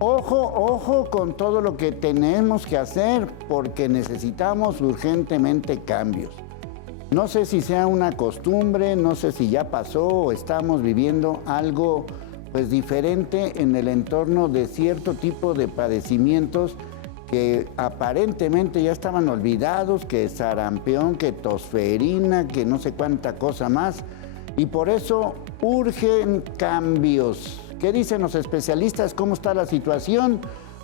Ojo con todo lo que tenemos que hacer porque necesitamos urgentemente cambios. No sé si sea una costumbre, no sé si ya pasó o estamos viviendo algo pues diferente en el entorno de cierto tipo de padecimientos que aparentemente ya estaban olvidados, que sarampión, que tosferina, que no sé cuánta cosa más, y por eso urgen cambios. ¿Qué dicen los especialistas? ¿Cómo está la situación?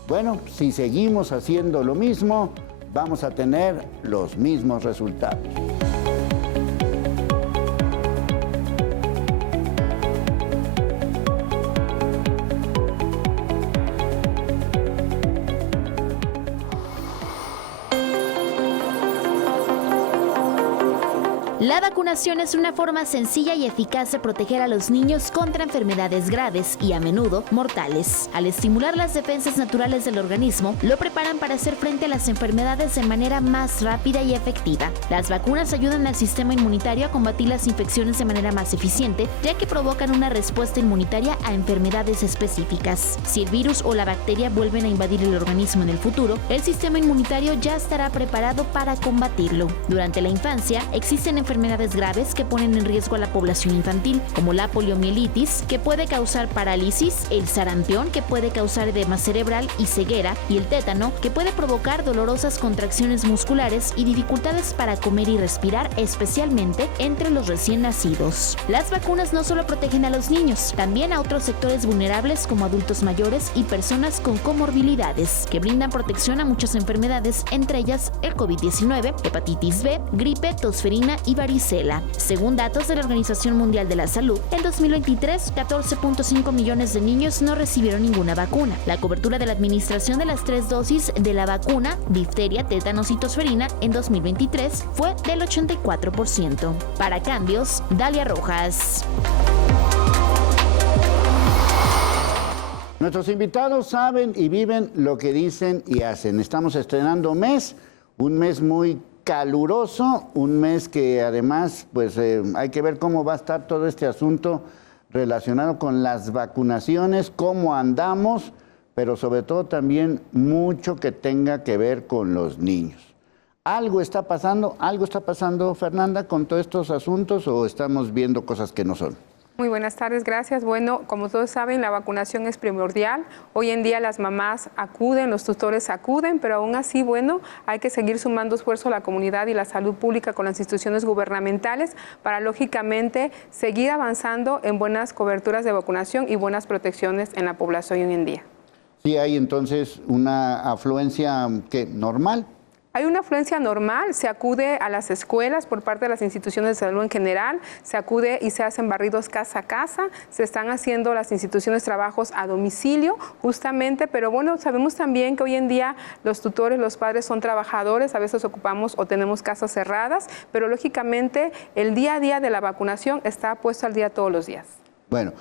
Bueno, si seguimos haciendo lo mismo, vamos a tener los mismos resultados. La vacunación es una forma sencilla y eficaz de proteger a los niños contra enfermedades graves y a menudo mortales. Al estimular las defensas naturales del organismo, lo preparan para hacer frente a las enfermedades de manera más rápida y efectiva. Las vacunas ayudan al sistema inmunitario a combatir las infecciones de manera más eficiente, ya que provocan una respuesta inmunitaria a enfermedades específicas. Si el virus o la bacteria vuelven a invadir el organismo en el futuro, el sistema inmunitario ya estará preparado para combatirlo. Durante la infancia, existen enfermedades graves que ponen en riesgo a la población infantil, como la poliomielitis, que puede causar parálisis, el sarampión, que puede causar edema cerebral y ceguera, y el tétano, que puede provocar dolorosas contracciones musculares y dificultades para comer y respirar, especialmente entre los recién nacidos. Las vacunas no solo protegen a los niños, también a otros sectores vulnerables como adultos mayores y personas con comorbilidades, que brindan protección a muchas enfermedades, entre ellas el COVID-19, hepatitis B, gripe, tosferina y varicela. Según datos de la Organización Mundial de la Salud, en 2023, 14.5 millones de niños no recibieron ninguna vacuna. La cobertura de la administración de las 3 dosis de la vacuna, difteria, tétanos y tosferina, en 2023 fue del 84%. Para Cambios, Dalia Rojas. Nuestros invitados saben y viven lo que dicen y hacen. Estamos estrenando mes, un mes muy caluroso, un mes que además pues hay que ver cómo va a estar todo este asunto relacionado con las vacunaciones, cómo andamos, pero sobre todo también mucho que tenga que ver con los niños. ¿Algo está pasando, Fernanda, con todos estos asuntos o estamos viendo cosas que no son? Muy buenas tardes, gracias. Bueno, como todos saben, la vacunación es primordial. Hoy en día las mamás acuden, los tutores acuden, pero aún así, bueno, hay que seguir sumando esfuerzo a la comunidad y la salud pública con las instituciones gubernamentales para, lógicamente, seguir avanzando en buenas coberturas de vacunación y buenas protecciones en la población hoy en día. Sí, hay entonces una afluencia que normal. Hay una afluencia normal, se acude a las escuelas por parte de las instituciones de salud en general, se acude y se hacen barridos casa a casa, se están haciendo las instituciones trabajos a domicilio justamente, pero bueno, sabemos también que hoy en día los tutores, los padres son trabajadores, a veces ocupamos o tenemos casas cerradas, pero lógicamente el día a día de la vacunación está puesto al día todos los días. Bueno,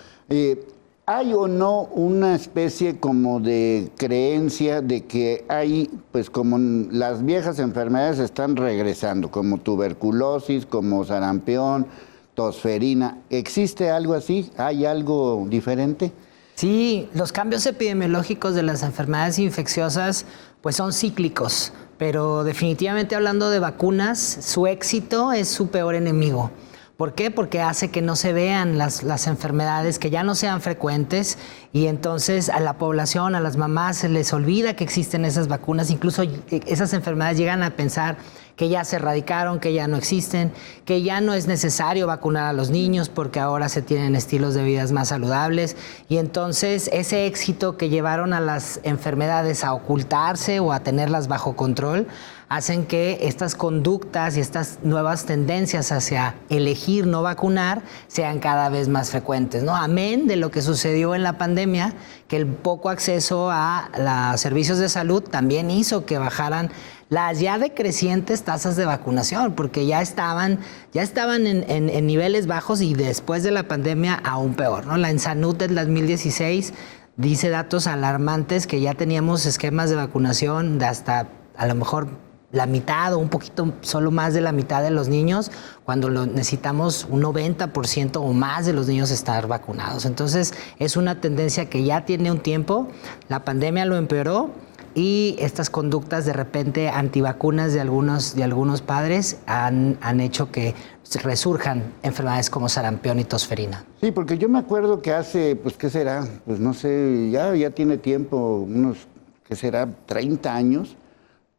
¿hay o no una especie como de creencia de que hay, pues como las viejas enfermedades están regresando, como tuberculosis, como sarampión, tosferina? ¿Existe algo así? ¿Hay algo diferente? Sí, los cambios epidemiológicos de las enfermedades infecciosas pues son cíclicos, pero definitivamente hablando de vacunas, su éxito es su peor enemigo. ¿Por qué? Porque hace que no se vean las enfermedades, que ya no sean frecuentes y entonces a la población, a las mamás se les olvida que existen esas vacunas, incluso esas enfermedades llegan a pensar que ya se erradicaron, que ya no existen, que ya no es necesario vacunar a los niños porque ahora se tienen estilos de vida más saludables y entonces ese éxito que llevaron a las enfermedades a ocultarse o a tenerlas bajo control hacen que estas conductas y estas nuevas tendencias hacia elegir no vacunar sean cada vez más frecuentes, ¿no? Amén de lo que sucedió en la pandemia, que el poco acceso a los servicios de salud también hizo que bajaran las ya decrecientes tasas de vacunación, porque ya estaban en niveles bajos y después de la pandemia aún peor, ¿no? La ENSANUD del 2016 dice datos alarmantes que ya teníamos esquemas de vacunación de hasta a lo mejor la mitad o un poquito, solo más de la mitad de los niños, cuando necesitamos un 90% o más de los niños estar vacunados. Entonces, es una tendencia que ya tiene un tiempo, la pandemia lo empeoró y estas conductas de repente antivacunas de algunos padres han hecho que resurjan enfermedades como sarampión y tosferina. Sí, porque yo me acuerdo que hace, pues, ¿qué será? Pues no sé, ya tiene tiempo, unos, ¿qué será? 30 años.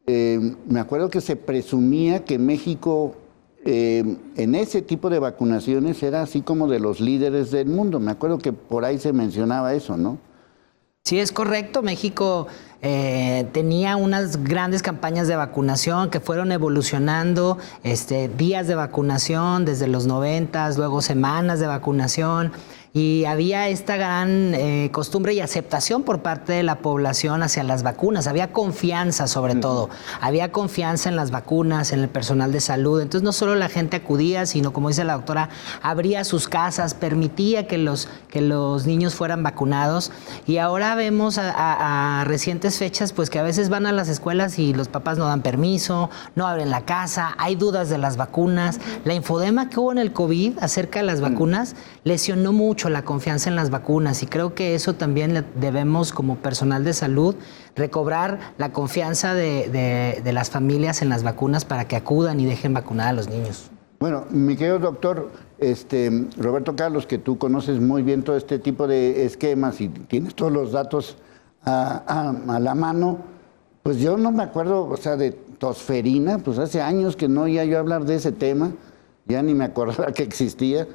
Me acuerdo que se presumía que México en ese tipo de vacunaciones era así como de los líderes del mundo. Me acuerdo que por ahí se mencionaba eso, ¿no? Sí, es correcto. México tenía unas grandes campañas de vacunación que fueron evolucionando, días de vacunación desde los 90, luego semanas de vacunación. Y había esta gran costumbre y aceptación por parte de la población hacia las vacunas. Había confianza, sobre todo. Había confianza en las vacunas, en el personal de salud. Entonces, no solo la gente acudía, sino, como dice la doctora, abría sus casas, permitía que los niños fueran vacunados. Y ahora vemos a recientes fechas, pues, que a veces van a las escuelas y los papás no dan permiso, no abren la casa, hay dudas de las vacunas. La infodema que hubo en el COVID acerca de las vacunas lesionó mucho la confianza en las vacunas y creo que eso también le debemos como personal de salud recobrar la confianza de las familias en las vacunas para que acudan y dejen vacunar a los niños. Bueno, mi querido doctor Roberto Carlos, que tú conoces muy bien todo este tipo de esquemas y tienes todos los datos a la mano, pues yo no me acuerdo, o sea, de tosferina, pues hace años que no oía yo hablar de ese tema, ya ni me acordaba que existía.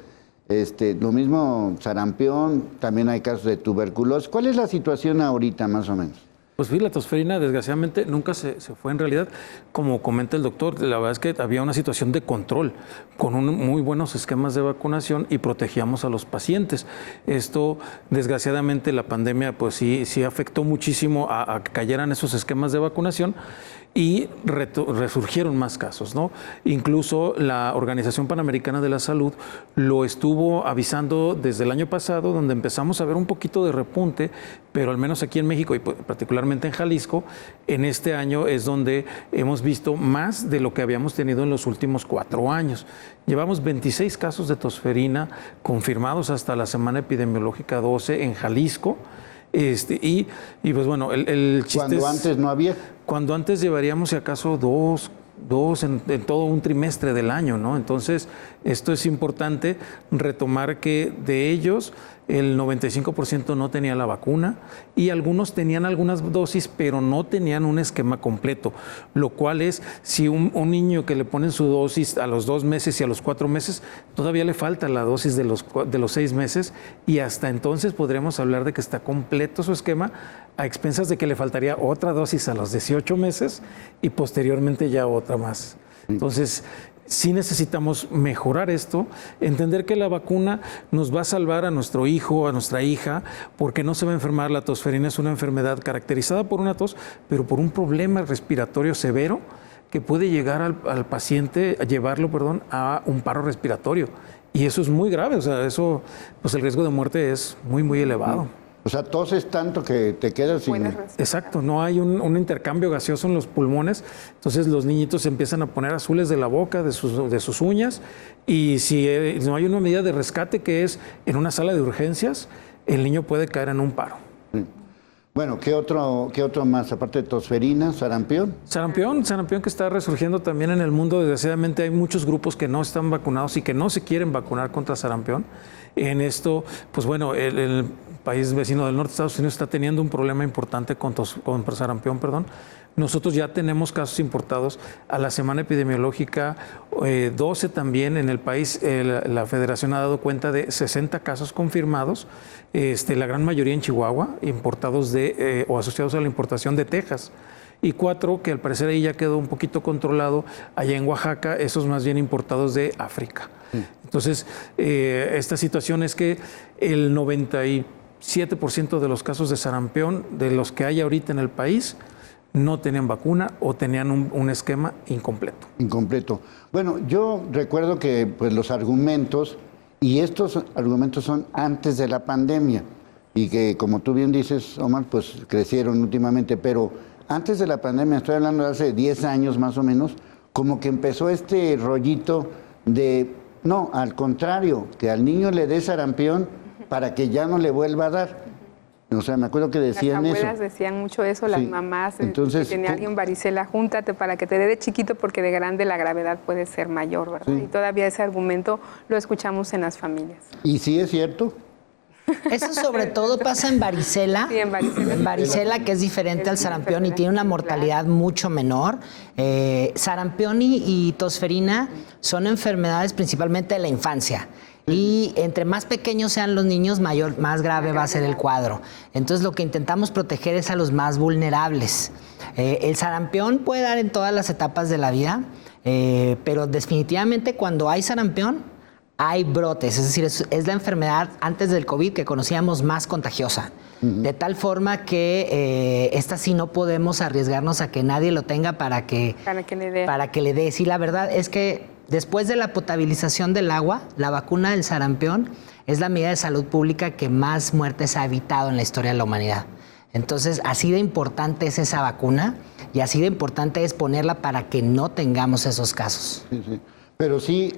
Lo mismo sarampión, también hay casos de tuberculosis. ¿Cuál es la situación ahorita, más o menos? Pues sí, la tosferina desgraciadamente nunca se fue en realidad, como comenta el doctor, la verdad es que había una situación de control con muy buenos esquemas de vacunación y protegíamos a los pacientes. Esto, desgraciadamente, la pandemia pues sí afectó muchísimo a que cayeran esos esquemas de vacunación y resurgieron más casos, ¿no? Incluso la Organización Panamericana de la Salud lo estuvo avisando desde el año pasado, donde empezamos a ver un poquito de repunte, pero al menos aquí en México y particularmente en Jalisco, en este año es donde hemos visto más de lo que habíamos tenido en los últimos 4 años. Llevamos 26 casos de tosferina confirmados hasta la semana epidemiológica 12 en Jalisco. Y pues bueno, el chiste Cuando antes no había. Cuando antes llevaríamos si acaso dos en todo un trimestre del año, ¿no? Entonces, esto es importante retomar que de ellos el 95% no tenía la vacuna y algunos tenían algunas dosis, pero no tenían un esquema completo, lo cual es, si un niño que le ponen su dosis a los 2 meses y a los 4 meses, todavía le falta la dosis de los 6 meses y hasta entonces podríamos hablar de que está completo su esquema a expensas de que le faltaría otra dosis a los 18 meses y posteriormente ya otra más. Entonces, sí necesitamos mejorar esto, entender que la vacuna nos va a salvar a nuestro hijo, a nuestra hija, porque no se va a enfermar. La tosferina es una enfermedad caracterizada por una tos, pero por un problema respiratorio severo que puede llegar al paciente, llevarlo a un paro respiratorio. Y eso es muy grave, o sea, eso, pues el riesgo de muerte es muy, muy elevado. O sea, toses tanto que te quedas sin... Exacto, no hay un intercambio gaseoso en los pulmones, entonces los niñitos se empiezan a poner azules de la boca, de sus uñas, y si no hay una medida de rescate que es en una sala de urgencias, el niño puede caer en un paro. Bueno, ¿qué otro más? Aparte de tosferina, sarampión. Sarampión que está resurgiendo también en el mundo. Desgraciadamente hay muchos grupos que no están vacunados y que no se quieren vacunar contra sarampión. En esto, pues bueno, el país vecino del norte, Estados Unidos, está teniendo un problema importante con sarampión, perdón. Nosotros ya tenemos casos importados. A la semana epidemiológica 12 también en el país, la federación ha dado cuenta de 60 casos confirmados, la gran mayoría en Chihuahua, importados o asociados a la importación de Texas. Y 4 que al parecer ahí ya quedó un poquito controlado allá en Oaxaca, esos más bien importados de África. Entonces, esta situación es que el 97% de los casos de sarampión, de los que hay ahorita en el país, no tenían vacuna o tenían un esquema incompleto. Incompleto. Bueno, yo recuerdo que pues, los argumentos, y estos argumentos son antes de la pandemia, y que como tú bien dices, Omar, pues crecieron últimamente, pero antes de la pandemia, estoy hablando de hace 10 años más o menos, como que empezó este rollito de, no, al contrario, que al niño le dé sarampión para que ya no le vuelva a dar. O sea, me acuerdo que decían eso. Las abuelas decían mucho eso, las mamás, entonces, que tenía alguien varicela, júntate para que te dé de chiquito porque de grande la gravedad puede ser mayor, ¿verdad? Sí. Y todavía ese argumento lo escuchamos en las familias. ¿Y sí es cierto? Eso sobre todo pasa en varicela. Sí, en varicela. En varicela, que es diferente al sarampión y tiene una mortalidad mucho menor. Sarampión y tosferina son enfermedades principalmente de la infancia. Y entre más pequeños sean los niños, más grave va a ser el cuadro. Entonces, lo que intentamos proteger es a los más vulnerables. El sarampión puede dar en todas las etapas de la vida, pero definitivamente cuando hay sarampión, hay brotes. Es decir, es la enfermedad antes del COVID que conocíamos más contagiosa. De tal forma que esta sí no podemos arriesgarnos a que nadie lo tenga para que le dé. Sí, la verdad es que después de la potabilización del agua, la vacuna del sarampión es la medida de salud pública que más muertes ha evitado en la historia de la humanidad. Entonces, así de importante es esa vacuna y así de importante es ponerla para que no tengamos esos casos. Sí, sí. Pero sí,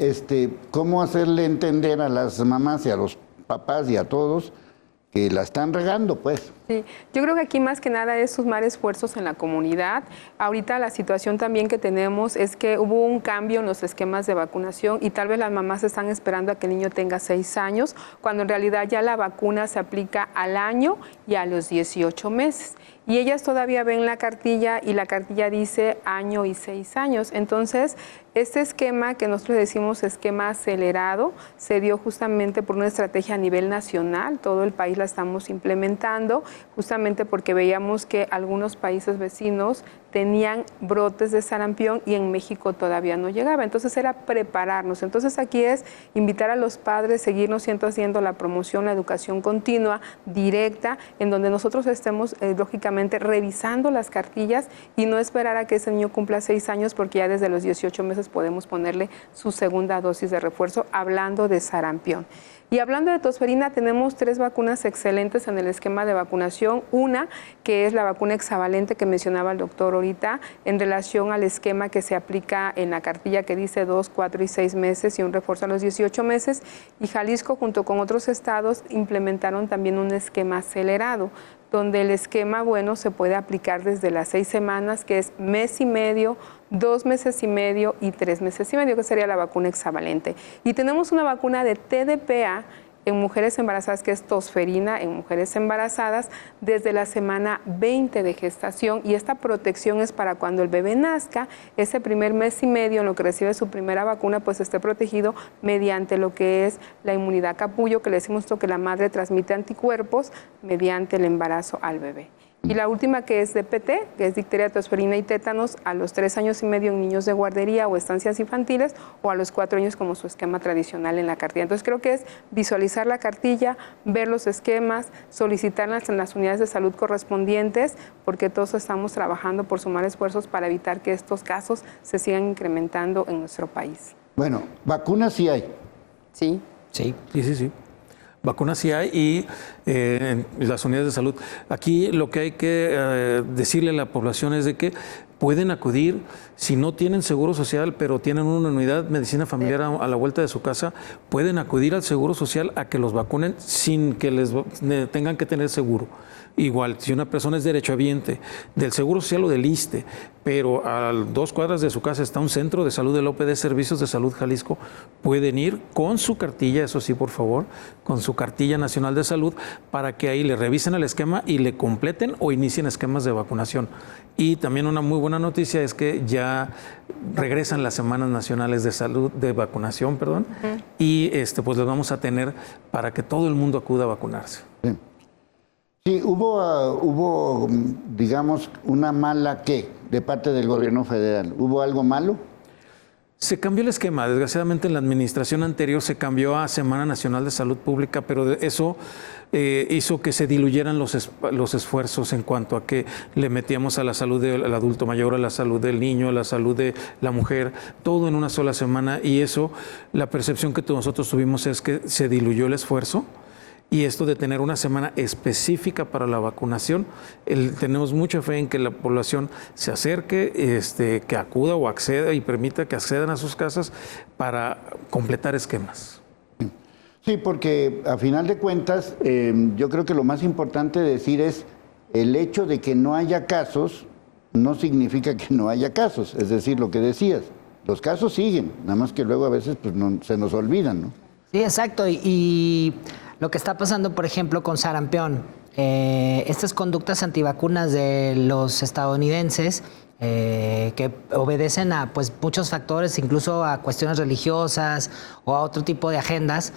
¿cómo hacerle entender a las mamás y a los papás y a todos que la están regando, pues? Sí, yo creo que aquí más que nada es sumar esfuerzos en la comunidad. Ahorita la situación también que tenemos es que hubo un cambio en los esquemas de vacunación y tal vez las mamás están esperando a que el niño tenga 6 años, cuando en realidad ya la vacuna se aplica al año y a los 18 meses. Y ellas todavía ven la cartilla y la cartilla dice año y 6 años. Entonces, este esquema que nosotros decimos esquema acelerado se dio justamente por una estrategia a nivel nacional. Todo el país la estamos implementando justamente porque veíamos que algunos países vecinos tenían brotes de sarampión y en México todavía no llegaba. Entonces era prepararnos. Entonces aquí es invitar a los padres, seguirnos haciendo la promoción, la educación continua, directa, en donde nosotros estemos lógicamente revisando las cartillas y no esperar a que ese niño cumpla 6 años porque ya desde los 18 meses podemos ponerle su segunda dosis de refuerzo, hablando de sarampión. Y hablando de tosferina, tenemos 3 vacunas excelentes en el esquema de vacunación. Una, que es la vacuna hexavalente que mencionaba el doctor ahorita, en relación al esquema que se aplica en la cartilla que dice 2, 4 y 6 meses y un refuerzo a los 18 meses. Y Jalisco, junto con otros estados, implementaron también un esquema acelerado, donde el esquema, bueno, se puede aplicar desde las 6 semanas, que es mes y medio, 2 meses y medio y 3 meses y medio, que sería la vacuna hexavalente. Y tenemos una vacuna de TDPA en mujeres embarazadas, que es tosferina en mujeres embarazadas, desde la semana 20 de gestación. Y esta protección es para cuando el bebé nazca, ese primer mes y medio en lo que recibe su primera vacuna, pues esté protegido mediante lo que es la inmunidad capullo, que le decimos que la madre transmite anticuerpos mediante el embarazo al bebé. Y la última, que es DPT, que es difteria, tosferina y tétanos, a los 3 años y medio en niños de guardería o estancias infantiles, o a los 4 años como su esquema tradicional en la cartilla. Entonces creo que es visualizar la cartilla, ver los esquemas, solicitarlas en las unidades de salud correspondientes, porque todos estamos trabajando por sumar esfuerzos para evitar que estos casos se sigan incrementando en nuestro país. Bueno, vacunas sí hay. Sí. Sí. Vacunas sí hay y en las unidades de salud. Aquí lo que hay que decirle a la población es de que pueden acudir, si no tienen seguro social, pero tienen una unidad de medicina familiar a la vuelta de su casa, pueden acudir al seguro social a que los vacunen sin que les tengan que tener seguro. Igual, si una persona es derechohabiente del Seguro Social o del ISSSTE, pero a 2 cuadras de su casa está un centro de salud del OPD Servicios de Salud Jalisco, pueden ir con su cartilla, eso sí, por favor, con su cartilla nacional de salud, para que ahí le revisen el esquema y le completen o inicien esquemas de vacunación. Y también una muy buena noticia es que ya regresan las semanas nacionales de salud, de vacunación, perdón, y pues las vamos a tener para que todo el mundo acuda a vacunarse. Sí. Sí, hubo, digamos, una mala ¿qué? De parte del gobierno federal. ¿Hubo algo malo? Se cambió el esquema. Desgraciadamente en la administración anterior se cambió a Semana Nacional de Salud Pública, pero eso hizo que se diluyeran los esfuerzos en cuanto a que le metíamos a la salud del adulto mayor, a la salud del niño, a la salud de la mujer, todo en una sola semana. Y eso, la percepción que nosotros tuvimos es que se diluyó el esfuerzo. Y esto de tener una semana específica para la vacunación, tenemos mucha fe en que la población se acerque, que acuda o acceda y permita que accedan a sus casas para completar esquemas. Sí, porque a final de cuentas, yo creo que lo más importante decir es el hecho de que no haya casos no significa que no haya casos. Es decir, lo que decías, los casos siguen, nada más que luego a veces pues, se nos olvidan, ¿no? Sí, exacto. Y lo que está pasando, por ejemplo, con sarampión, estas conductas antivacunas de los estadounidenses que obedecen a pues, muchos factores, incluso a cuestiones religiosas o a otro tipo de agendas,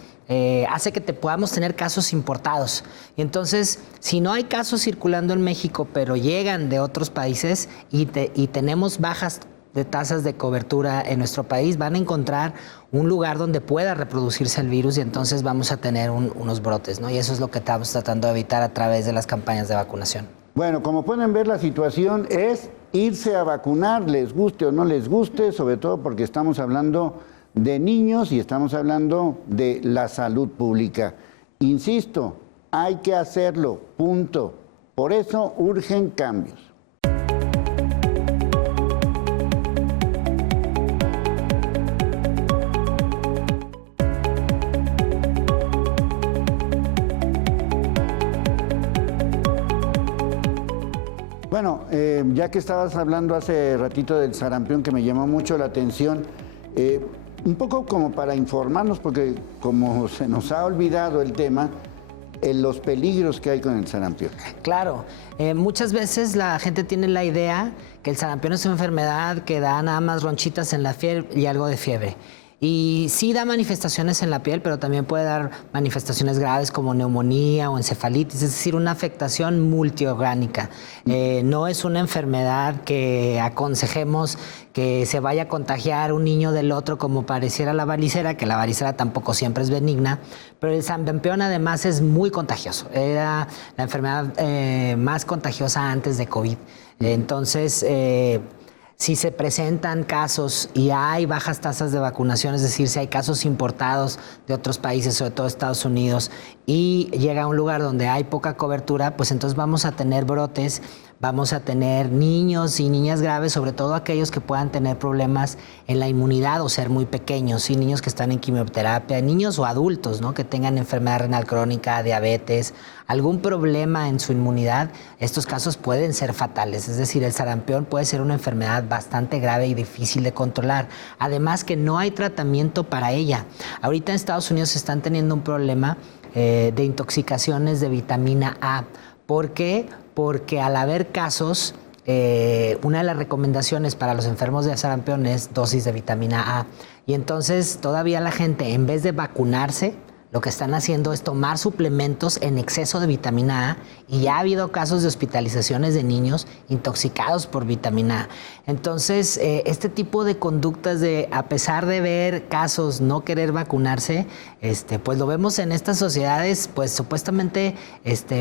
hace que podamos tener casos importados. Y entonces, si no hay casos circulando en México, pero llegan de otros países y tenemos bajas de tasas de cobertura en nuestro país, van a encontrar un lugar donde pueda reproducirse el virus y entonces vamos a tener unos brotes, ¿no? Y eso es lo que estamos tratando de evitar a través de las campañas de vacunación. Bueno, como pueden ver, la situación es irse a vacunar, les guste o no les guste, sobre todo porque estamos hablando de niños y estamos hablando de la salud pública. Insisto, hay que hacerlo, punto. Por eso urgen cambios. Bueno, ya que estabas hablando hace ratito del sarampión, que me llamó mucho la atención, un poco como para informarnos, porque como se nos ha olvidado el tema, los peligros que hay con el sarampión. Claro, muchas veces la gente tiene la idea que el sarampión es una enfermedad que da nada más ronchitas en la piel y algo de fiebre. Y sí da manifestaciones en la piel, pero también puede dar manifestaciones graves como neumonía o encefalitis, es decir, una afectación multiorgánica. No es una enfermedad que aconsejemos que se vaya a contagiar un niño del otro como pareciera la varicela, que la varicela tampoco siempre es benigna, pero el sarampión además es muy contagioso. Era la enfermedad más contagiosa antes de COVID. Entonces, si se presentan casos y hay bajas tasas de vacunación, es decir, si hay casos importados de otros países, sobre todo Estados Unidos, y llega a un lugar donde hay poca cobertura, pues entonces vamos a tener brotes, vamos a tener niños y niñas graves, sobre todo aquellos que puedan tener problemas en la inmunidad o ser muy pequeños, y niños que están en quimioterapia, niños o adultos, ¿no? Que tengan enfermedad renal crónica, diabetes, algún problema en su inmunidad. Estos casos pueden ser fatales, es decir, el sarampión puede ser una enfermedad bastante grave y difícil de controlar. Además que no hay tratamiento para ella. Ahorita en Estados Unidos están teniendo un problema de intoxicaciones de vitamina A. ¿Por qué? Porque al haber casos, una de las recomendaciones para los enfermos de sarampión es dosis de vitamina A. Y entonces todavía la gente, en vez de vacunarse, lo que están haciendo es tomar suplementos en exceso de vitamina A, y ya ha habido casos de hospitalizaciones de niños intoxicados por vitamina A. Entonces, este tipo de conductas de, a pesar de ver casos, no querer vacunarse, pues lo vemos en estas sociedades, pues supuestamente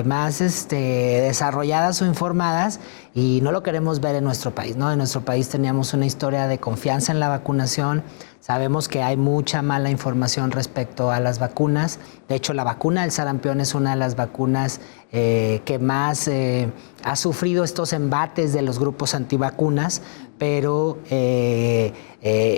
más desarrolladas o informadas, y no lo queremos ver en nuestro país, ¿no? En nuestro país teníamos una historia de confianza en la vacunación. Sabemos que hay mucha mala información respecto a las vacunas. De hecho, la vacuna del sarampión es una de las vacunas que más ha sufrido estos embates de los grupos antivacunas, pero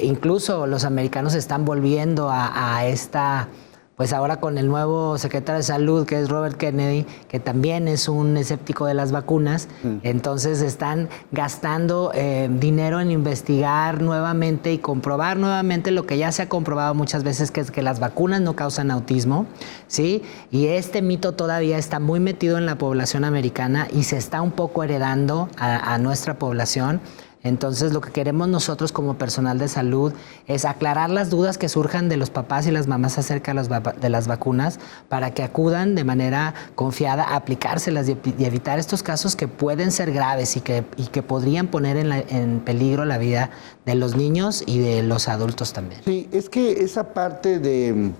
incluso los americanos están volviendo a esta... Pues ahora con el nuevo secretario de Salud, que es Robert Kennedy, que también es un escéptico de las vacunas, entonces están gastando dinero en investigar nuevamente y comprobar nuevamente lo que ya se ha comprobado muchas veces, que es que las vacunas no causan autismo, ¿sí? Y este mito todavía está muy metido en la población americana y se está un poco heredando a nuestra población. Entonces, lo que queremos nosotros como personal de salud es aclarar las dudas que surjan de los papás y las mamás acerca de las vacunas, para que acudan de manera confiada a aplicárselas y evitar estos casos que pueden ser graves y que podrían poner en peligro la vida de los niños y de los adultos también. Sí, es que esa parte de,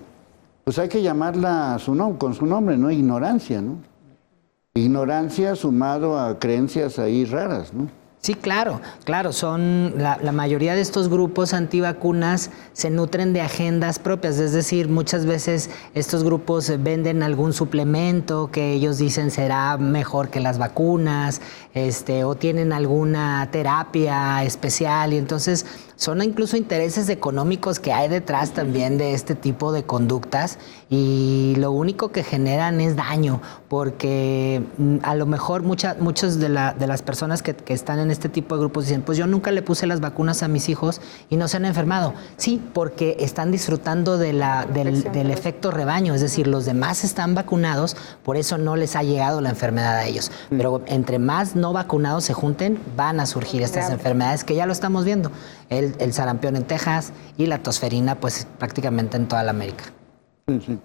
pues hay que llamarla con su nombre, ¿no? Ignorancia, ¿no? Ignorancia sumado a creencias ahí raras, ¿no? Sí, claro, son la mayoría de estos grupos antivacunas se nutren de agendas propias, es decir, muchas veces estos grupos venden algún suplemento que ellos dicen será mejor que las vacunas, o tienen alguna terapia especial, y entonces son incluso intereses económicos que hay detrás también de este tipo de conductas, y lo único que generan es daño, porque a lo mejor muchas de las personas que están en este tipo de grupos dicen, pues yo nunca le puse las vacunas a mis hijos y no se han enfermado. Sí, porque están disfrutando del efecto rebaño, es decir, los demás están vacunados, por eso no les ha llegado la enfermedad a ellos. Pero entre más no vacunados se junten, van a surgir estas enfermedades que ya lo estamos viendo. El sarampión en Texas y la tosferina, pues prácticamente en toda la América. Sí.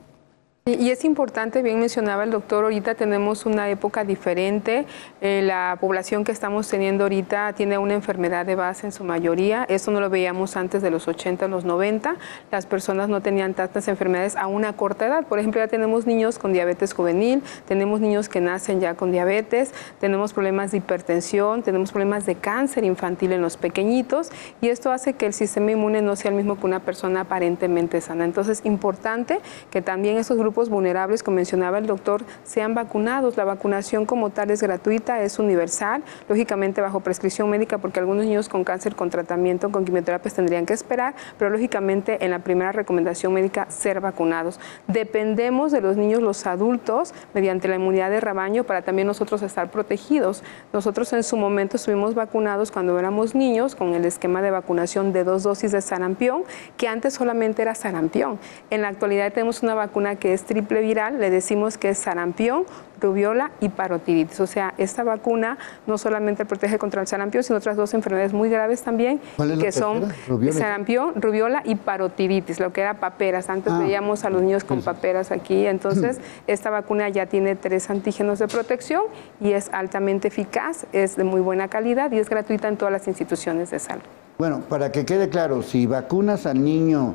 Y es importante, bien mencionaba el doctor, ahorita tenemos una época diferente, la población que estamos teniendo ahorita tiene una enfermedad de base en su mayoría, eso no lo veíamos antes de los 80, los 90, las personas no tenían tantas enfermedades a una corta edad, por ejemplo ya tenemos niños con diabetes juvenil, tenemos niños que nacen ya con diabetes, tenemos problemas de hipertensión, tenemos problemas de cáncer infantil en los pequeñitos, y esto hace que el sistema inmune no sea el mismo que una persona aparentemente sana. Entonces es importante que también esos grupos vulnerables, como mencionaba el doctor, sean vacunados. La vacunación como tal es gratuita, es universal, lógicamente bajo prescripción médica, porque algunos niños con cáncer con tratamiento, con quimioterapias tendrían que esperar, pero lógicamente en la primera recomendación médica ser vacunados. Dependemos de los niños, los adultos, mediante la inmunidad de rebaño para también nosotros estar protegidos. Nosotros en su momento estuvimos vacunados cuando éramos niños con el esquema de vacunación de 2 dosis de sarampión, que antes solamente era sarampión. En la actualidad tenemos una vacuna que es triple viral, le decimos que es sarampión, rubiola y parotiditis. O sea, esta vacuna no solamente protege contra el sarampión, sino otras 2 enfermedades muy graves también, que son sarampión, rubiola y parotiditis, lo que era paperas. Antes veíamos a los niños con paperas aquí. Entonces, esta vacuna ya tiene 3 antígenos de protección y es altamente eficaz, es de muy buena calidad y es gratuita en todas las instituciones de salud. Bueno, para que quede claro, si vacunas al niño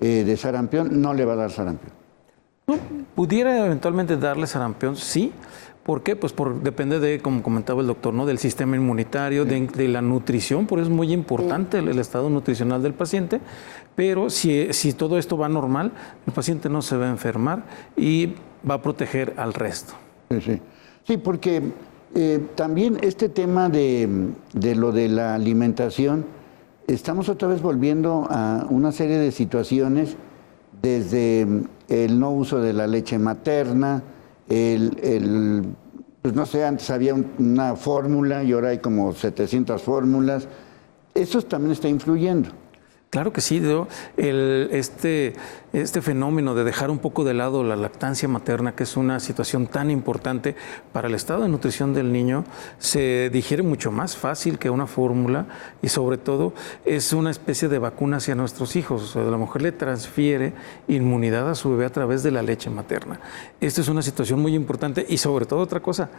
de sarampión, no le va a dar sarampión. Pudiera eventualmente darle sarampión, sí. ¿Por qué? Pues depende de, como comentaba el doctor, ¿no? Del sistema inmunitario, de la nutrición, por eso es muy importante el estado nutricional del paciente, pero si todo esto va normal, el paciente no se va a enfermar y va a proteger al resto. Sí, porque también este tema de lo de la alimentación, estamos otra vez volviendo a una serie de situaciones, desde el no uso de la leche materna, pues no sé, antes había una fórmula y ahora hay como 700 fórmulas. Eso también está influyendo. Claro que sí, este fenómeno de dejar un poco de lado la lactancia materna, que es una situación tan importante para el estado de nutrición del niño, se digiere mucho más fácil que una fórmula y sobre todo es una especie de vacuna hacia nuestros hijos. O sea, la mujer le transfiere inmunidad a su bebé a través de la leche materna. Esta es una situación muy importante y sobre todo otra cosa,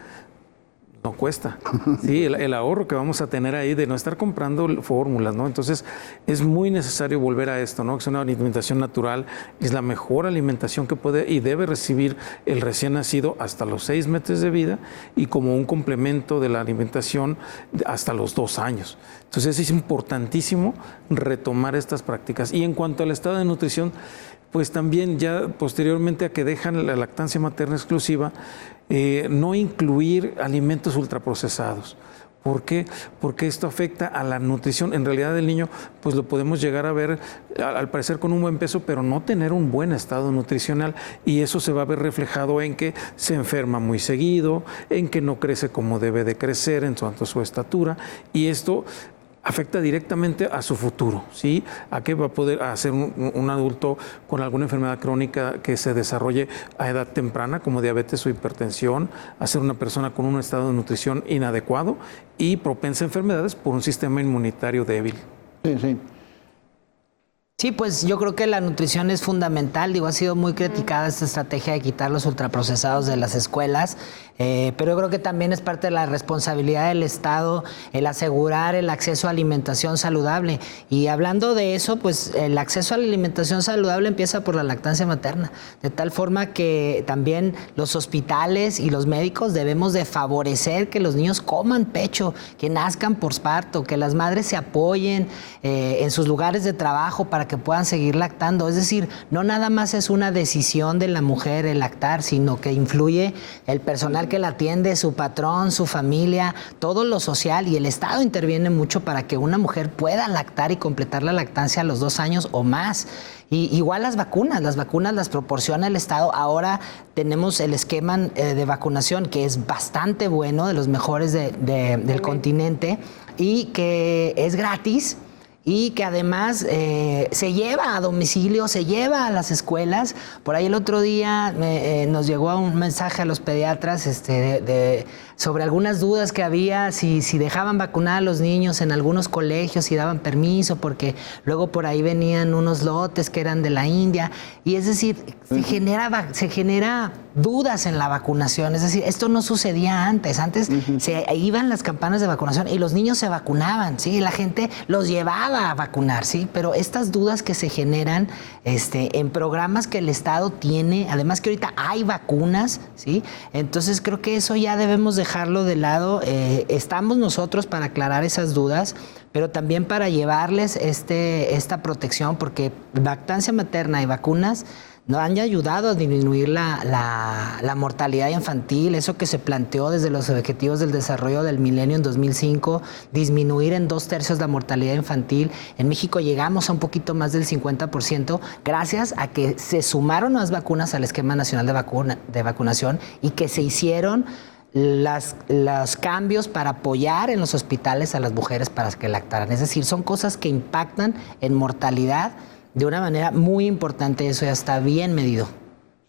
no cuesta. Sí, el ahorro que vamos a tener ahí de no estar comprando fórmulas, ¿no? Entonces, es muy necesario volver a esto, ¿no? Que es una alimentación natural, es la mejor alimentación que puede y debe recibir el recién nacido hasta los 6 meses de vida y como un complemento de la alimentación hasta los 2 años. Entonces, es importantísimo retomar estas prácticas. Y en cuanto al estado de nutrición, pues también ya posteriormente a que dejan la lactancia materna exclusiva, no incluir alimentos ultraprocesados. ¿Por qué? Porque esto afecta a la nutrición. En realidad el niño pues lo podemos llegar a ver al parecer con un buen peso, pero no tener un buen estado nutricional y eso se va a ver reflejado en que se enferma muy seguido, en que no crece como debe de crecer en cuanto a su estatura y esto afecta directamente a su futuro, ¿sí? A qué va a poder hacer un adulto con alguna enfermedad crónica que se desarrolle a edad temprana, como diabetes o hipertensión, a ser una persona con un estado de nutrición inadecuado y propensa a enfermedades por un sistema inmunitario débil. Sí. Sí, pues yo creo que la nutrición es fundamental. Digo, ha sido muy criticada esta estrategia de quitar los ultraprocesados de las escuelas, Pero yo creo que también es parte de la responsabilidad del Estado el asegurar el acceso a alimentación saludable. Y hablando de eso, pues el acceso a la alimentación saludable empieza por la lactancia materna, de tal forma que también los hospitales y los médicos debemos de favorecer que los niños coman pecho, que nazcan posparto, que las madres se apoyen en sus lugares de trabajo para que puedan seguir lactando. Es decir, no nada más es una decisión de la mujer el lactar, sino que influye el personal que la atiende, su patrón, su familia, todo lo social, y el Estado interviene mucho para que una mujer pueda lactar y completar la lactancia a los 2 años o más. Y igual las vacunas las proporciona el Estado. Ahora tenemos el esquema de vacunación que es bastante bueno, de los mejores del continente, y que es gratis. Y que además se lleva a domicilio, se lleva a las escuelas. Por ahí el otro día nos llegó un mensaje a los pediatras sobre algunas dudas que había, si dejaban vacunar a los niños en algunos colegios, si daban permiso, porque luego por ahí venían unos lotes que eran de la India. Y es decir, se genera dudas en la vacunación. Es decir, esto no sucedía antes. Antes se iban las campanas de vacunación y los niños se vacunaban, ¿sí? La gente los llevaba a vacunar, ¿sí? Pero estas dudas que se generan en programas que el Estado tiene, además que ahorita hay vacunas, ¿sí? Entonces creo que eso ya debemos dejarlo de lado. Estamos nosotros para aclarar esas dudas, pero también para llevarles esta protección, porque lactancia materna y vacunas nos han ayudado a disminuir la mortalidad infantil, eso que se planteó desde los Objetivos del Desarrollo del Milenio en 2005, disminuir en 2/3 la mortalidad infantil. En México llegamos a un poquito más del 50% gracias a que se sumaron más vacunas al Esquema Nacional de Vacunación y que se hicieron los cambios para apoyar en los hospitales a las mujeres para que lactaran. Es decir, son cosas que impactan en mortalidad de una manera muy importante. Eso ya está bien medido.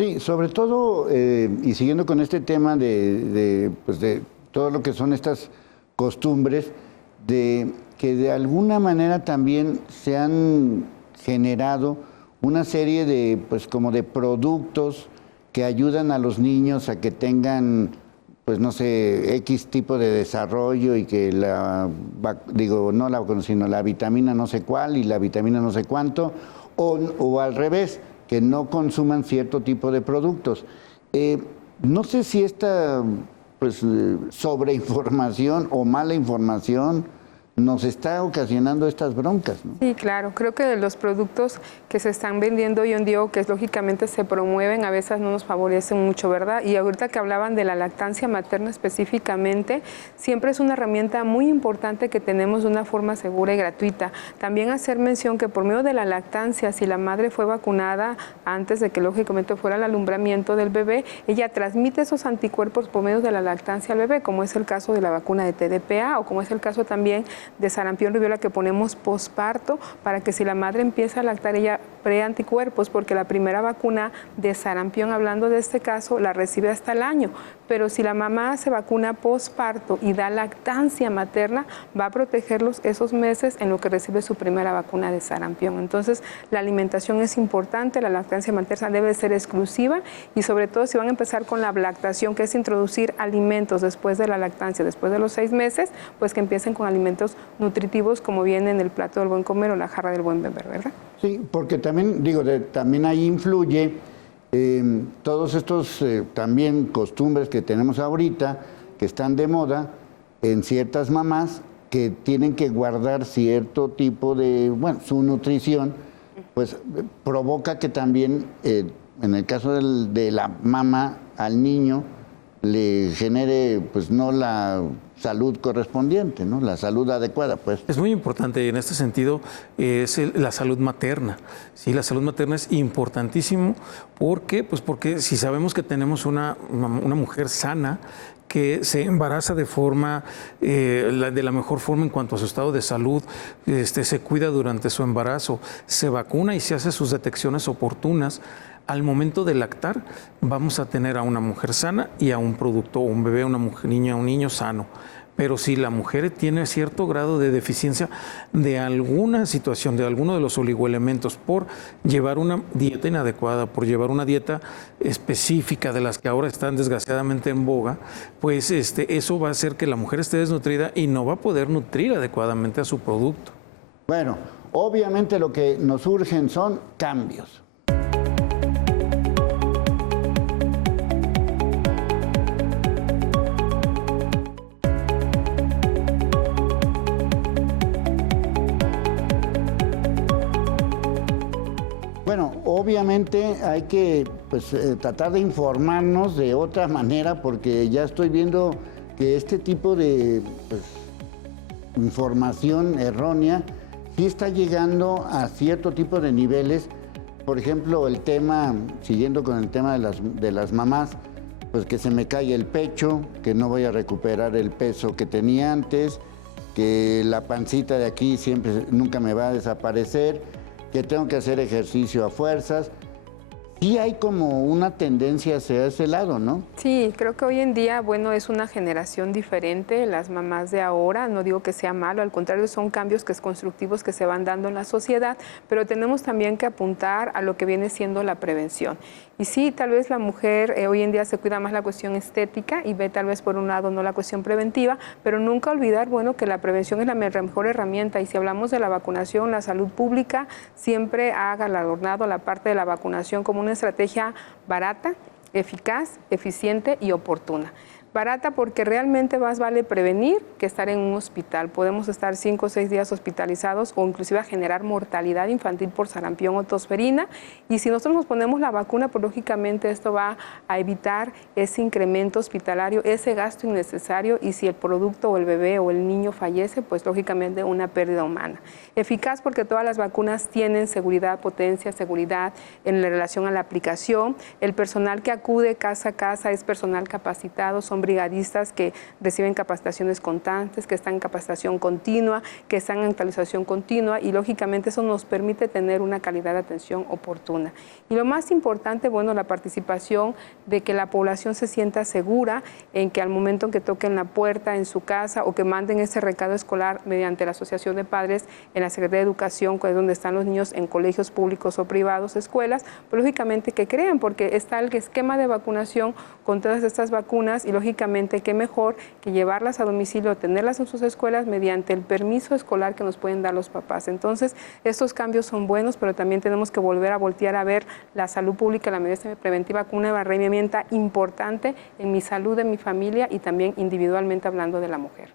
Sí, sobre todo, y siguiendo con este tema de todo lo que son estas costumbres, de que de alguna manera también se han generado una serie de, pues como de productos que ayudan a los niños a que tengan, pues no sé, X tipo de desarrollo, y que no la vacunación, sino la vitamina no sé cuál y la vitamina no sé cuánto, o al revés, que no consuman cierto tipo de productos. No sé si esta sobreinformación o mala información nos está ocasionando estas broncas, ¿no? Sí, claro. Creo que de los productos que se están vendiendo hoy en día, o que lógicamente se promueven, a veces no nos favorecen mucho, ¿verdad? Y ahorita que hablaban de la lactancia materna específicamente, siempre es una herramienta muy importante que tenemos de una forma segura y gratuita. También hacer mención que por medio de la lactancia, si la madre fue vacunada antes de que lógicamente fuera el alumbramiento del bebé, ella transmite esos anticuerpos por medio de la lactancia al bebé, como es el caso de la vacuna de TDPA, o como es el caso también de sarampión, rubiola, que ponemos posparto, para que si la madre empieza a lactar, ella preanticuerpos, porque la primera vacuna de sarampión, hablando de este caso, la recibe hasta el año. Pero si la mamá se vacuna posparto y da lactancia materna, va a protegerlos esos meses en lo que recibe su primera vacuna de sarampión. Entonces, la alimentación es importante, la lactancia materna debe ser exclusiva, y sobre todo si van a empezar con la lactación, que es introducir alimentos después de la lactancia, después de los 6 meses, pues que empiecen con alimentos nutritivos como viene en el plato del buen comer o la jarra del buen beber, ¿verdad? Sí, porque también, también ahí influye todos estos también costumbres que tenemos ahorita, que están de moda en ciertas mamás, que tienen que guardar cierto tipo de, su nutrición, pues provoca que también, en el caso de la mamá al niño, le genere, pues no la salud correspondiente, ¿no? La salud adecuada, pues. Es muy importante en este sentido la salud materna. Sí, la salud materna es importantísimo. ¿Por qué? Pues porque si sabemos que tenemos una mujer sana, que se embaraza de la mejor forma en cuanto a su estado de salud, se cuida durante su embarazo, se vacuna y se hace sus detecciones oportunas, al momento de lactar vamos a tener a una mujer sana y a un producto, un bebé, una mujer, un niño sano. pero si la mujer tiene cierto grado de deficiencia de alguna situación, de alguno de los oligoelementos, por llevar una dieta inadecuada, por llevar una dieta específica de las que ahora están desgraciadamente en boga, pues eso va a hacer que la mujer esté desnutrida y no va a poder nutrir adecuadamente a su producto. Bueno, obviamente lo que nos urgen son cambios. Bueno, obviamente hay que tratar de informarnos de otra manera, porque ya estoy viendo que este tipo de información errónea sí está llegando a cierto tipo de niveles. Por ejemplo, el tema, siguiendo con el tema de las mamás, pues que se me cae el pecho, que no voy a recuperar el peso que tenía antes, que la pancita de aquí nunca me va a desaparecer, que tengo que hacer ejercicio a fuerzas. Sí hay como una tendencia hacia ese lado, ¿no? Sí, creo que hoy en día, bueno, es una generación diferente, las mamás de ahora, no digo que sea malo, al contrario, son cambios constructivos que se van dando en la sociedad, pero tenemos también que apuntar a lo que viene siendo la prevención. Y sí, tal vez la mujer hoy en día se cuida más la cuestión estética y ve tal vez por un lado no la cuestión preventiva, pero nunca olvidar, bueno, que la prevención es la mejor herramienta. Y si hablamos de la vacunación, la salud pública siempre ha galardonado la parte de la vacunación como una estrategia barata, eficaz, eficiente y oportuna. Barata porque realmente más vale prevenir que estar en un hospital. Podemos estar 5 o 6 días hospitalizados o inclusive a generar mortalidad infantil por sarampión o tosferina. Y si nosotros nos ponemos la vacuna, pues lógicamente esto va a evitar ese incremento hospitalario, ese gasto innecesario, y si el producto o el bebé o el niño fallece, pues lógicamente una pérdida humana. Eficaz porque todas las vacunas tienen seguridad, potencia, seguridad en relación a la aplicación. El personal que acude casa a casa es personal capacitado, son brigadistas que reciben capacitaciones constantes, que están en capacitación continua, que están en actualización continua, y lógicamente eso nos permite tener una calidad de atención oportuna. Y lo más importante, bueno, la participación de que la población se sienta segura en que al momento en que toquen la puerta en su casa o que manden ese recado escolar mediante la Asociación de Padres en la Secretaría de Educación, que es donde están los niños en colegios públicos o privados, escuelas, pues lógicamente que crean, porque está el esquema de vacunación con todas estas vacunas, y lógicamente qué mejor que llevarlas a domicilio, tenerlas en sus escuelas mediante el permiso escolar que nos pueden dar los papás. Entonces, estos cambios son buenos, pero también tenemos que volver a voltear a ver la salud pública, la medicina preventiva como una herramienta importante en mi salud, en mi familia y también individualmente hablando de la mujer.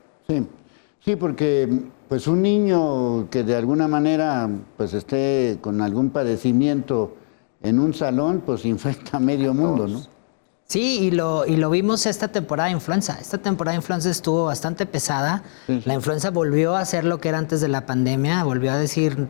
Sí, porque pues un niño que de alguna manera pues esté con algún padecimiento en un salón, pues infecta a medio mundo, ¿no? Sí, y lo vimos esta temporada de influenza. Esta temporada de influenza estuvo bastante pesada. Sí. La influenza volvió a ser lo que era antes de la pandemia, volvió a decir,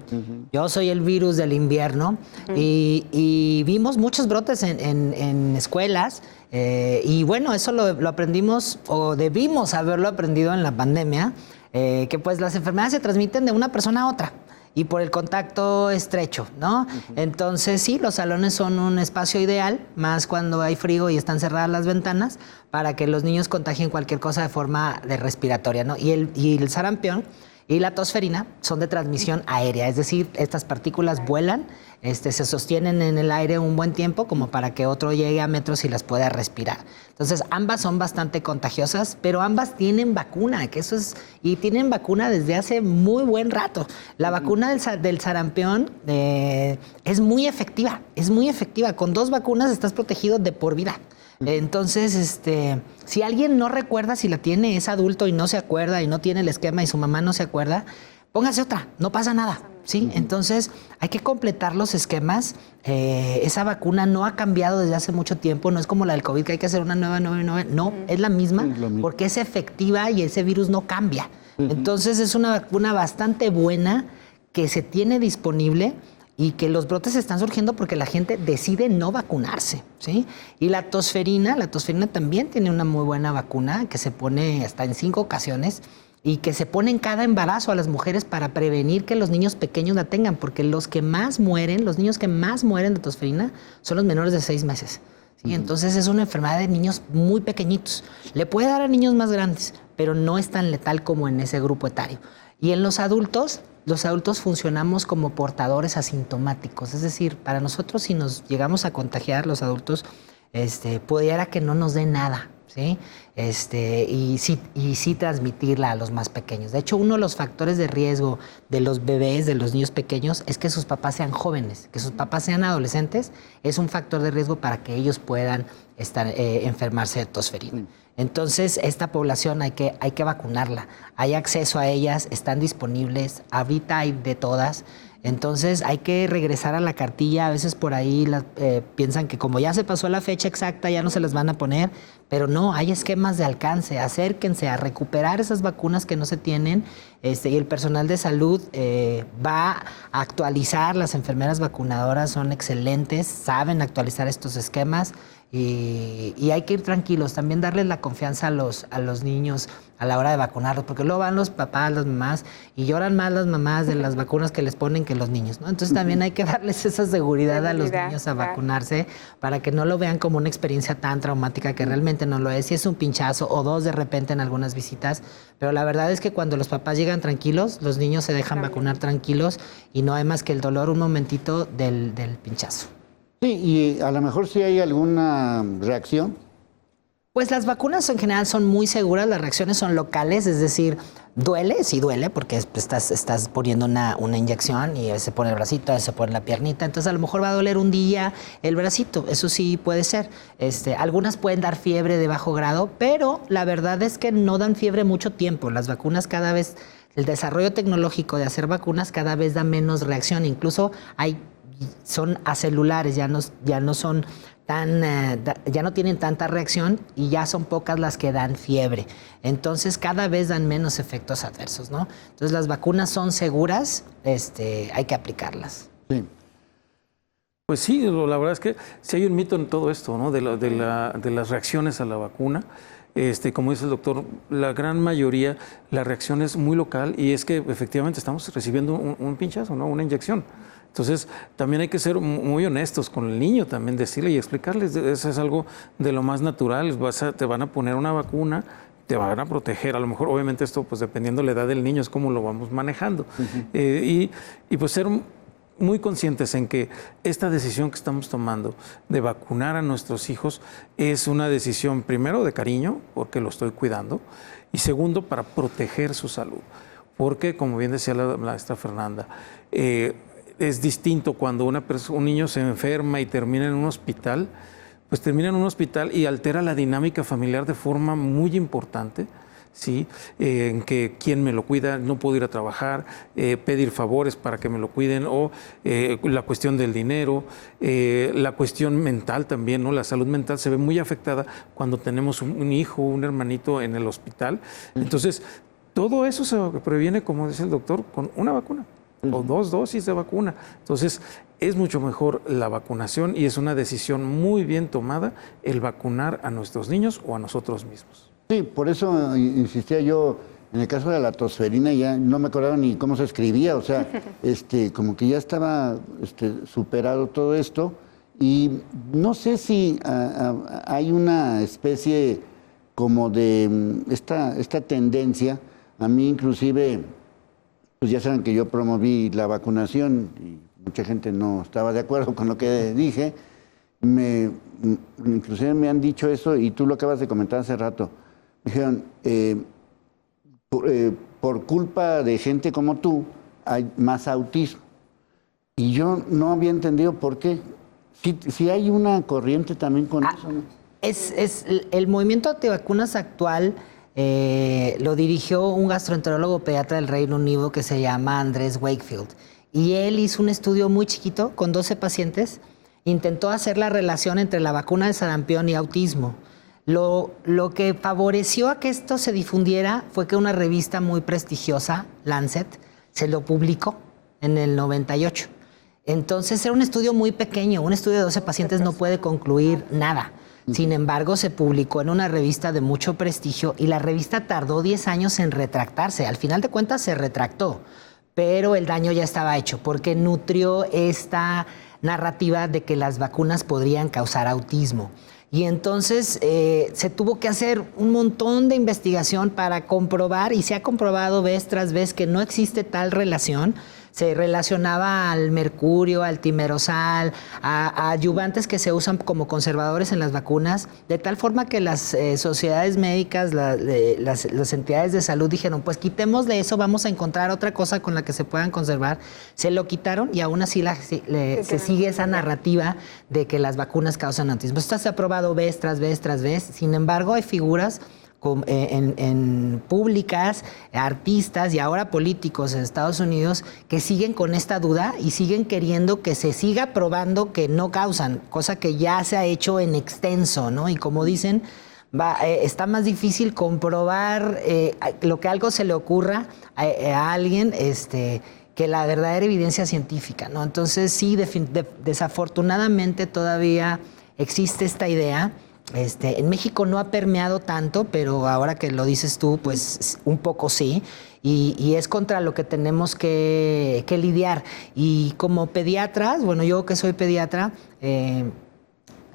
yo soy el virus del invierno. Y vimos muchos brotes en escuelas. Y bueno, eso lo aprendimos, o debimos haberlo aprendido en la pandemia, que pues las enfermedades se transmiten de una persona a otra y por el contacto estrecho, ¿no? Entonces, sí, los salones son un espacio ideal, más cuando hay frío y están cerradas las ventanas, para que los niños contagien cualquier cosa de forma respiratoria, ¿no? Y el sarampión y la tosferina son de transmisión aérea, es decir, estas partículas vuelan, se sostienen en el aire un buen tiempo como para que otro llegue a metros y las pueda respirar. Entonces, ambas son bastante contagiosas, pero ambas tienen vacuna, y tienen vacuna desde hace muy buen rato. La vacuna del sarampión es muy efectiva, Con 2 vacunas estás protegido de por vida. Entonces, si alguien no recuerda si la tiene, es adulto y no se acuerda y no tiene el esquema y su mamá no se acuerda, póngase otra, no pasa nada, ¿sí? Entonces, hay que completar los esquemas. Esa vacuna no ha cambiado desde hace mucho tiempo, no es como la del COVID, que hay que hacer una nueva, no, es la misma, porque es efectiva y ese virus no cambia. Entonces, es una vacuna bastante buena que se tiene disponible y que los brotes están surgiendo porque la gente decide no vacunarse, ¿sí? Y la tosferina también tiene una muy buena vacuna que se pone hasta en 5 ocasiones y que se pone en cada embarazo a las mujeres para prevenir que los niños pequeños la tengan, porque los niños que más mueren de tosferina son los menores de 6 meses. ¿Sí? Entonces es una enfermedad de niños muy pequeñitos. Le puede dar a niños más grandes, pero no es tan letal como en ese grupo etario. Y en los adultos funcionamos como portadores asintomáticos, es decir, para nosotros si nos llegamos a contagiar los adultos, pudiera que no nos dé nada, ¿sí? Y sí transmitirla a los más pequeños. De hecho, uno de los factores de riesgo de los bebés, de los niños pequeños, es que sus papás sean jóvenes, que sus papás sean adolescentes, es un factor de riesgo para que ellos puedan enfermarse de tosferina. Entonces, esta población hay que vacunarla. Hay acceso a ellas, están disponibles, ahorita hay de todas. Entonces, hay que regresar a la cartilla. A veces por ahí piensan que como ya se pasó la fecha exacta, ya no se las van a poner. Pero no, hay esquemas de alcance. Acérquense a recuperar esas vacunas que no se tienen. Y el personal de salud va a actualizar. Las enfermeras vacunadoras son excelentes, saben actualizar estos esquemas. Y hay que ir tranquilos, también darles la confianza a los niños a la hora de vacunarlos, porque luego van los papás, las mamás, y lloran más las mamás de las vacunas que les ponen que los niños, ¿no? Entonces también hay que darles esa seguridad a los niños a vacunarse para que no lo vean como una experiencia tan traumática que realmente no lo es. Si es un pinchazo o dos de repente en algunas visitas, pero la verdad es que cuando los papás llegan tranquilos, los niños se dejan vacunar tranquilos y no hay más que el dolor un momentito del pinchazo. Sí, y a lo mejor sí hay alguna reacción. Pues las vacunas en general son muy seguras, las reacciones son locales, es decir, duele, sí duele, porque estás poniendo una inyección y se pone el bracito, se pone la piernita, entonces a lo mejor va a doler un día el bracito, eso sí puede ser. Algunas pueden dar fiebre de bajo grado, pero la verdad es que no dan fiebre mucho tiempo. Las vacunas cada vez, el desarrollo tecnológico de hacer vacunas cada vez da menos reacción, incluso son acelulares, ya no son ya no tienen tanta reacción y ya son pocas las que dan fiebre. Entonces, cada vez dan menos efectos adversos, ¿no? Entonces, las vacunas son seguras, hay que aplicarlas. Sí. Pues sí, la verdad es que sí hay un mito en todo esto, ¿no? De las reacciones a la vacuna. Como dice el doctor, la gran mayoría, la reacción es muy local y es que efectivamente estamos recibiendo un pinchazo, ¿no? Una inyección. Entonces, también hay que ser muy honestos con el niño, también decirle y explicarles, eso es algo de lo más natural, te van a poner una vacuna, te van a proteger, a lo mejor, obviamente esto, pues dependiendo de la edad del niño, es como lo vamos manejando. Y pues ser muy conscientes en que esta decisión que estamos tomando de vacunar a nuestros hijos es una decisión, primero, de cariño, porque lo estoy cuidando, y segundo, para proteger su salud. Porque, como bien decía la maestra Fernanda, es distinto cuando un niño se enferma y termina en un hospital, pues termina en un hospital y altera la dinámica familiar de forma muy importante, ¿sí? En que quién me lo cuida, no puedo ir a trabajar, pedir favores para que me lo cuiden, o la cuestión del dinero, la cuestión mental también, ¿no? La salud mental se ve muy afectada cuando tenemos un hijo, un hermanito en el hospital. Entonces, todo eso se previene, como dice el doctor, con una vacuna o 2 dosis de vacuna. Entonces, es mucho mejor la vacunación y es una decisión muy bien tomada el vacunar a nuestros niños o a nosotros mismos. Sí, por eso insistía yo, en el caso de la tosferina ya no me acordaba ni cómo se escribía, o sea, como que ya estaba superado todo esto y no sé si hay una especie como de esta tendencia, a mí inclusive, pues ya saben que yo promoví la vacunación y mucha gente no estaba de acuerdo con lo que dije, inclusive me han dicho eso y tú lo acabas de comentar hace rato. Dijeron, por culpa de gente como tú, hay más autismo. Y yo no había entendido por qué. Si hay una corriente también con eso, ¿no? El movimiento antivacunas actual lo dirigió un gastroenterólogo pediatra del Reino Unido que se llama Andrés Wakefield. Y él hizo un estudio muy chiquito con 12 pacientes. Intentó hacer la relación entre la vacuna de sarampión y autismo. Lo que favoreció a que esto se difundiera fue que una revista muy prestigiosa, Lancet, se lo publicó en el 98. Entonces era un estudio muy pequeño, un estudio de 12 pacientes no puede concluir nada. Sin embargo, se publicó en una revista de mucho prestigio y la revista tardó 10 años en retractarse. Al final de cuentas se retractó, pero el daño ya estaba hecho porque nutrió esta narrativa de que las vacunas podrían causar autismo. Y entonces se tuvo que hacer un montón de investigación para comprobar, y se ha comprobado vez tras vez que no existe tal relación. Se relacionaba al mercurio, al timerosal, a adyuvantes que se usan como conservadores en las vacunas, de tal forma que las sociedades médicas, las entidades de salud dijeron, pues quitémosle eso, vamos a encontrar otra cosa con la que se puedan conservar. Se lo quitaron y aún así se sigue esa narrativa de que las vacunas causan autismo. Esto se ha probado vez tras vez tras vez. Sin embargo, hay figuras en públicas, artistas y ahora políticos en Estados Unidos que siguen con esta duda y siguen queriendo que se siga probando que no causan, cosa que ya se ha hecho en extenso, ¿no? Y como dicen, está más difícil comprobar lo que algo se le ocurra a alguien que la verdadera evidencia científica, ¿no? Entonces sí, desafortunadamente todavía existe esta idea. En México no ha permeado tanto, pero ahora que lo dices tú, pues un poco sí. Y es contra lo que tenemos que lidiar. Y como pediatras, bueno, yo que soy pediatra,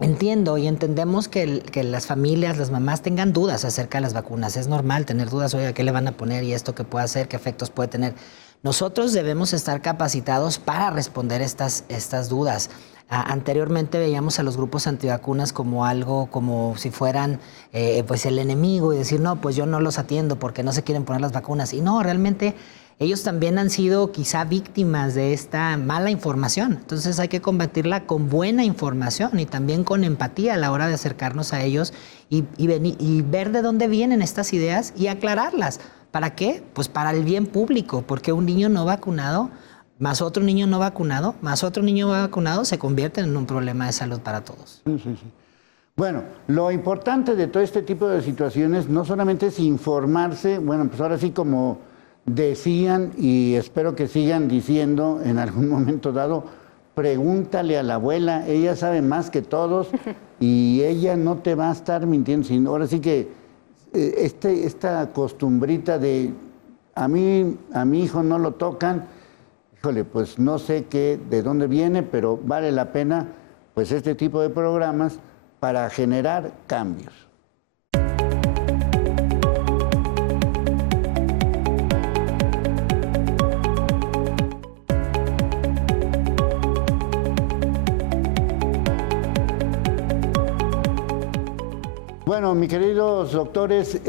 entiendo y entendemos que las familias, las mamás tengan dudas acerca de las vacunas. Es normal tener dudas, oye, ¿qué le van a poner y esto qué puede hacer, qué efectos puede tener? Nosotros debemos estar capacitados para responder estas dudas. Anteriormente veíamos a los grupos antivacunas como algo, como si fueran pues el enemigo y decir, no, pues yo no los atiendo porque no se quieren poner las vacunas. Y no, realmente ellos también han sido quizá víctimas de esta mala información. Entonces hay que combatirla con buena información y también con empatía a la hora de acercarnos a ellos y ver de dónde vienen estas ideas y aclararlas. ¿Para qué? Pues para el bien público, porque un niño no vacunado más otro niño no vacunado, más otro niño vacunado, se convierten en un problema de salud para todos. Sí. Bueno, lo importante de todo este tipo de situaciones no solamente es informarse, bueno, pues ahora sí como decían y espero que sigan diciendo en algún momento dado, pregúntale a la abuela, ella sabe más que todos y ella no te va a estar mintiendo. Sino, ahora sí que esta costumbrita de a mi hijo no lo tocan, híjole, pues no sé de dónde viene, pero vale la pena pues este tipo de programas para generar cambios. Bueno, mis queridos doctores,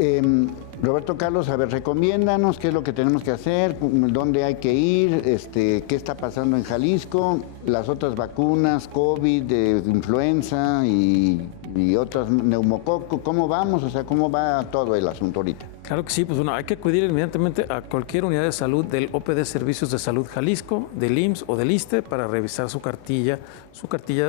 Roberto Carlos, a ver, recomiéndanos qué es lo que tenemos que hacer, dónde hay que ir, qué está pasando en Jalisco, las otras vacunas, COVID, influenza y otras, neumococo, ¿cómo vamos? O sea, ¿cómo va todo el asunto ahorita? Claro que sí, pues bueno, hay que acudir inmediatamente a cualquier unidad de salud del OPD Servicios de Salud Jalisco, del IMSS o del ISSSTE para revisar su cartilla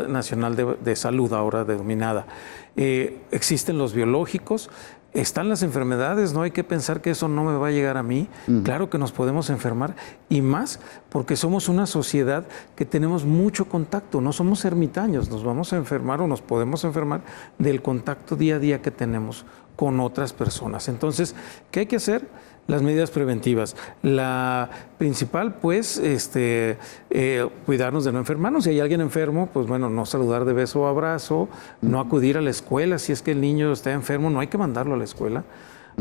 nacional de salud ahora denominada. Existen los biológicos, están las enfermedades, no hay que pensar que eso no me va a llegar a mí. Claro que nos podemos enfermar y más porque somos una sociedad que tenemos mucho contacto, no somos ermitaños, nos vamos a enfermar o nos podemos enfermar del contacto día a día que tenemos con otras personas. Entonces, ¿qué hay que hacer? Las medidas preventivas. La principal, pues, cuidarnos de no enfermarnos. Si hay alguien enfermo, pues bueno, no saludar de beso o abrazo, no acudir a la escuela. Si es que el niño está enfermo, no hay que mandarlo a la escuela.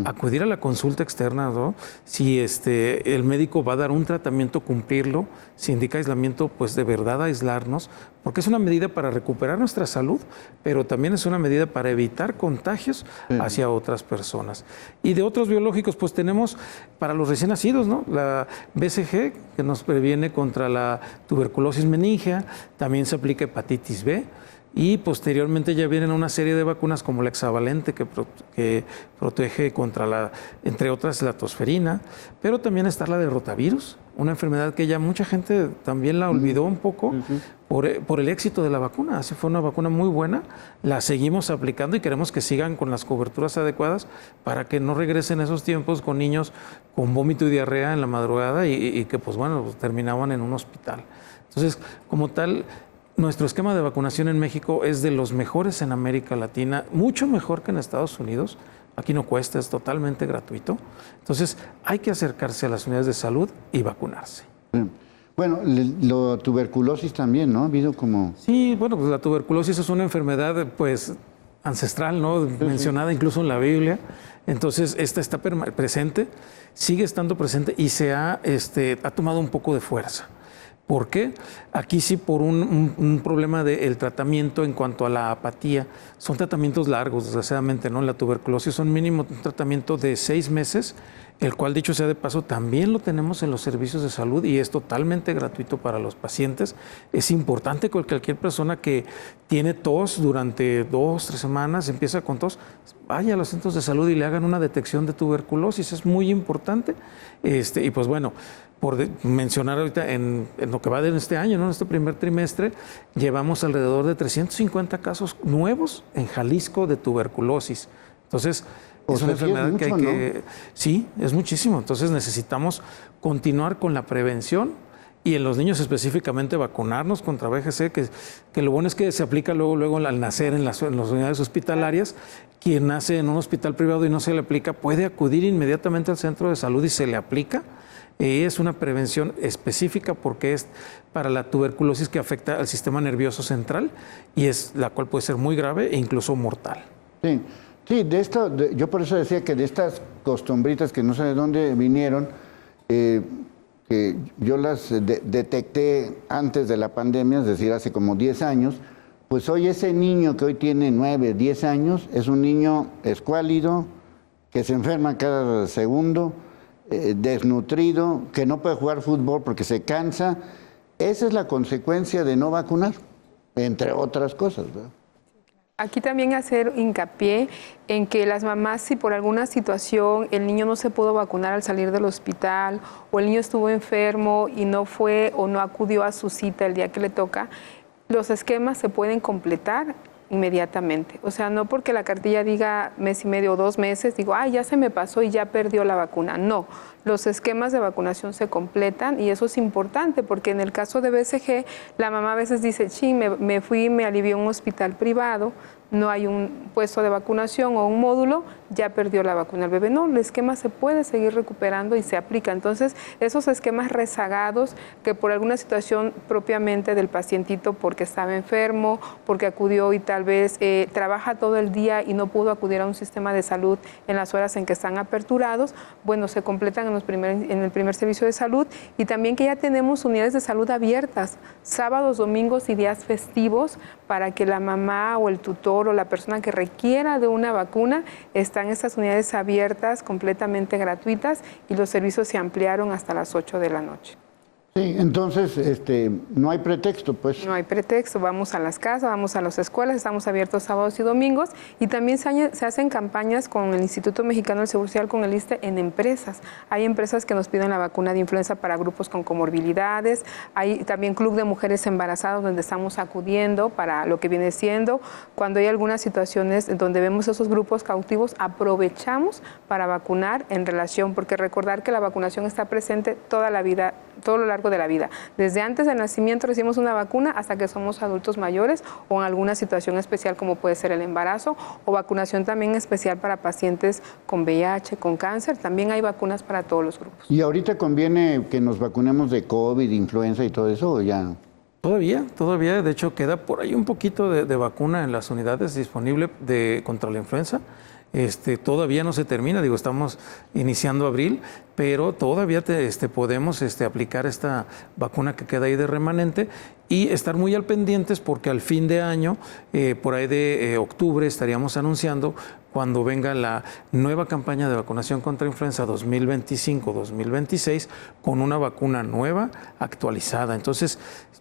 Acudir a la consulta externa, ¿no? Si el médico va a dar un tratamiento, cumplirlo. Si indica aislamiento, pues de verdad aislarnos, porque es una medida para recuperar nuestra salud, pero también es una medida para evitar contagios hacia otras personas. Y de otros biológicos, pues tenemos para los recién nacidos, ¿no? La BCG, que nos previene contra la tuberculosis meningea, también se aplica hepatitis B. Y posteriormente ya vienen una serie de vacunas como la hexavalente que protege contra entre otras, la tosferina, pero también está la de rotavirus, una enfermedad que ya mucha gente también la olvidó un poco por el éxito de la vacuna. Así fue una vacuna muy buena, la seguimos aplicando y queremos que sigan con las coberturas adecuadas para que no regresen esos tiempos con niños con vómito y diarrea en la madrugada y que pues bueno, terminaban en un hospital. Entonces, como tal, nuestro esquema de vacunación en México es de los mejores en América Latina, mucho mejor que en Estados Unidos. Aquí no cuesta, es totalmente gratuito. Entonces, hay que acercarse a las unidades de salud y vacunarse. Bueno, la tuberculosis también, ¿no? Ha habido como... Sí, bueno, pues la tuberculosis es una enfermedad, pues, ancestral, ¿no? Mencionada incluso en la Biblia. Entonces, esta está presente, sigue estando presente y se ha tomado un poco de fuerza. ¿Por qué? Aquí sí por un problema del tratamiento en cuanto a la apatía. Son tratamientos largos, desgraciadamente, ¿no? La tuberculosis son mínimo un tratamiento de 6 meses, el cual, dicho sea de paso, también lo tenemos en los servicios de salud y es totalmente gratuito para los pacientes. Es importante que cualquier persona que tiene tos durante 2, 3 semanas, empieza con tos, vaya a los centros de salud y le hagan una detección de tuberculosis. Es muy importante. Y pues bueno, por mencionar ahorita en lo que va de este año, ¿no? En este primer trimestre, llevamos alrededor de 350 casos nuevos en Jalisco de tuberculosis. Entonces, es una enfermedad que hay que... ¿no? Sí, es muchísimo. Entonces necesitamos continuar con la prevención y en los niños específicamente vacunarnos contra VGC, que lo bueno es que se aplica luego al nacer en las unidades hospitalarias. Quien nace en un hospital privado y no se le aplica puede acudir inmediatamente al centro de salud y se le aplica. Es una prevención específica porque es para la tuberculosis que afecta al sistema nervioso central y es la cual puede ser muy grave e incluso mortal. Sí. Sí, yo por eso decía que de estas costumbritas que no sé de dónde vinieron, que yo las detecté antes de la pandemia, es decir, hace como 10 años, pues hoy ese niño que hoy tiene 9, 10 años, es un niño escuálido, que se enferma cada segundo, desnutrido, que no puede jugar fútbol porque se cansa. Esa es la consecuencia de no vacunar, entre otras cosas, ¿verdad? Aquí también hacer hincapié en que las mamás, si por alguna situación el niño no se pudo vacunar al salir del hospital o el niño estuvo enfermo y no fue o no acudió a su cita el día que le toca, los esquemas se pueden completar inmediatamente. O sea, no porque la cartilla diga mes y medio o 2 meses, digo, ay, ya se me pasó y ya perdió la vacuna. No, los esquemas de vacunación se completan y eso es importante porque en el caso de BCG, la mamá a veces dice, sí, me fui y me alivió en un hospital privado, no hay un puesto de vacunación o un módulo, ya perdió la vacuna el bebé. No, el esquema se puede seguir recuperando y se aplica. Entonces, esos esquemas rezagados que por alguna situación propiamente del pacientito, porque estaba enfermo, porque acudió y tal vez trabaja todo el día y no pudo acudir a un sistema de salud en las horas en que están aperturados, bueno, se completan en el primer servicio de salud y también que ya tenemos unidades de salud abiertas, sábados, domingos y días festivos para que la mamá o el tutor o la persona que requiera de una vacuna están estas unidades abiertas, completamente gratuitas y los servicios se ampliaron hasta las 8 de la noche. Sí, entonces no hay pretexto, pues. No hay pretexto, vamos a las casas, vamos a las escuelas, estamos abiertos sábados y domingos y también se hacen campañas con el Instituto Mexicano del Seguro Social, con el ISSSTE, en empresas. Hay empresas que nos piden la vacuna de influenza para grupos con comorbilidades, hay también Club de Mujeres Embarazadas donde estamos acudiendo para lo que viene siendo. Cuando hay algunas situaciones donde vemos esos grupos cautivos, aprovechamos para vacunar en relación, porque recordar que la vacunación está presente toda la vida, todo lo largo de la vida. Desde antes del nacimiento recibimos una vacuna hasta que somos adultos mayores o en alguna situación especial como puede ser el embarazo o vacunación también especial para pacientes con VIH, con cáncer. También hay vacunas para todos los grupos. ¿Y ahorita conviene que nos vacunemos de COVID, influenza y todo eso o ya? Todavía, de hecho queda por ahí un poquito de vacuna en las unidades disponible contra la influenza. Todavía no se termina, estamos iniciando abril, pero todavía podemos aplicar esta vacuna que queda ahí de remanente y estar muy al pendientes porque al fin de año, por ahí de octubre, estaríamos anunciando cuando venga la nueva campaña de vacunación contra influenza 2025-2026 con una vacuna nueva, actualizada. Entonces,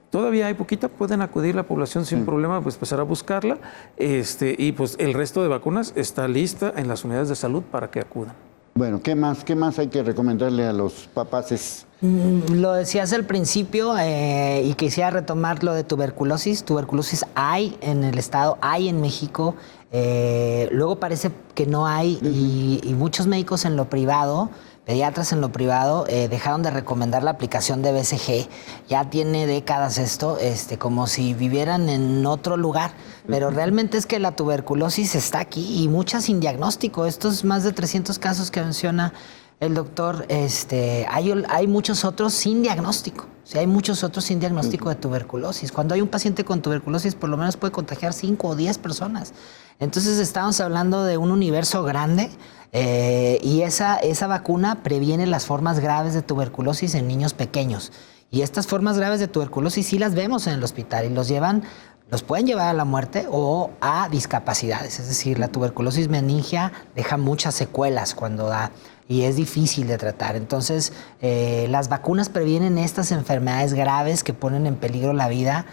todavía hay poquita, pueden acudir la población sin problema, pues empezar a buscarla, y pues el resto de vacunas está lista en las unidades de salud para que acudan. Bueno, ¿qué más hay que recomendarle a los papás? Lo decías al principio y quisiera retomar lo de tuberculosis. Tuberculosis hay en el estado, hay en México. Luego parece que no hay y muchos médicos en lo privado, pediatras en lo privado, dejaron de recomendar la aplicación de BCG. Ya tiene décadas esto, como si vivieran en otro lugar. Pero realmente es que la tuberculosis está aquí y muchas sin diagnóstico. Estos más de 300 casos que menciona el doctor, hay muchos otros sin diagnóstico. O sea, hay muchos otros sin diagnóstico de tuberculosis. Cuando hay un paciente con tuberculosis, por lo menos puede contagiar 5 o 10 personas. Entonces estamos hablando de un universo grande y esa vacuna previene las formas graves de tuberculosis en niños pequeños. Y estas formas graves de tuberculosis sí las vemos en el hospital y los pueden llevar a la muerte o a discapacidades. Es decir, la tuberculosis meningia deja muchas secuelas cuando da y es difícil de tratar. Entonces, las vacunas previenen estas enfermedades graves que ponen en peligro la vida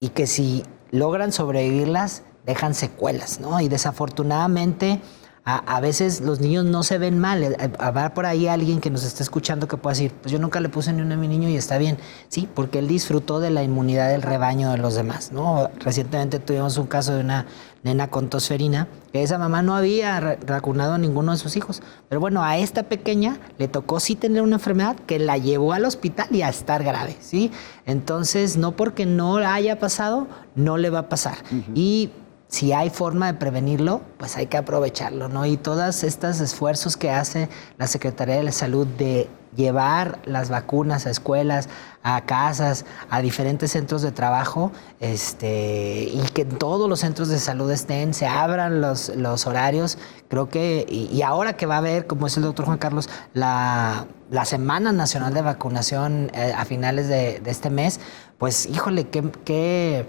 y que si logran sobrevivirlas, dejan secuelas, ¿no? Y desafortunadamente, a veces los niños no se ven mal. Habrá por ahí alguien que nos esté escuchando que pueda decir, pues yo nunca le puse ni una a mi niño y está bien. Sí, porque él disfrutó de la inmunidad del rebaño de los demás, ¿no? Recientemente tuvimos un caso de una nena con tosferina, que esa mamá no había vacunado a ninguno de sus hijos. Pero bueno, a esta pequeña le tocó sí tener una enfermedad que la llevó al hospital y a estar grave, ¿sí? Entonces, no porque no haya pasado, no le va a pasar. Y si hay forma de prevenirlo, pues hay que aprovecharlo, ¿no? Y todos estos esfuerzos que hace la Secretaría de la Salud de llevar las vacunas a escuelas, a casas, a diferentes centros de trabajo, y que en todos los centros de salud se abran los horarios, creo que, y ahora que va a haber, como dice el doctor Juan Carlos, la Semana Nacional de Vacunación a finales de este mes, pues híjole, que